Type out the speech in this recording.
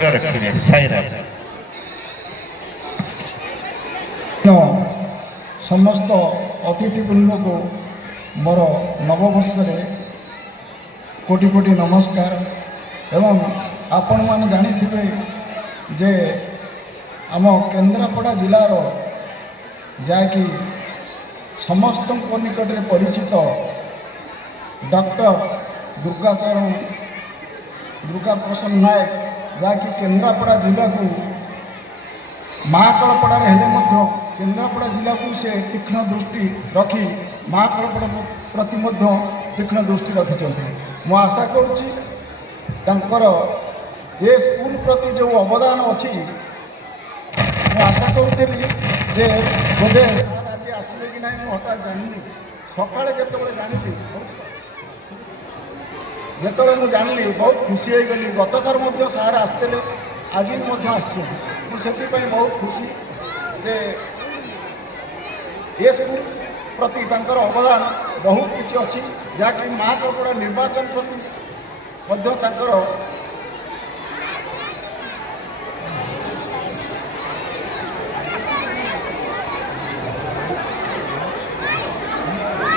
रखिए साईराम समस्त अतिथिवृंद को मोर नववर्ष कोटि कोटि नमस्कार। एवं आपण मैंने जानी जे आम केन्द्रापड़ा जिलार जहाँकि समस्त निकट में परिचित डॉक्टर दुर्गा प्रसाद नायक जहाँकि केन्द्रापड़ा जिला को महाकालपड़ा हेले केन्द्रापड़ा जिला को से तीक्ष्ण दृष्टि रखी महाकालपड़ा प्रति तीक्ष्ण दृष्टि रखिंट। मु आशा करुच्ची ये स्कूल प्रति जो अवदान अच्छी मु आशा करूली जे बोधे सार आज आसवे कि ना हठात जानी सकाଳେ ଯେତେବେଳେ ଜାଣିଲି ଯେତେବେଳେ ମୁଁ ଜାଣିଲି ବହୁତ ଖୁସି ହେଇଗଲି। ଗତ ଥର ମଧ୍ୟ ସାର୍ ଆସିଥିଲେ, ଆଜି ମଧ୍ୟ ଆସିଛନ୍ତି। ମୁଁ ସେଥିପାଇଁ ବହୁତ ଖୁସି ଯେ ଏ ସ୍କୁଲ ପ୍ରତି ତାଙ୍କର ଅବଦାନ ବହୁତ କିଛି ଅଛି, ଯାହାକି ମହାକାଳପଡ଼ା ନିର୍ବାଚନ ପ୍ରତି ମଧ୍ୟ ତାଙ୍କର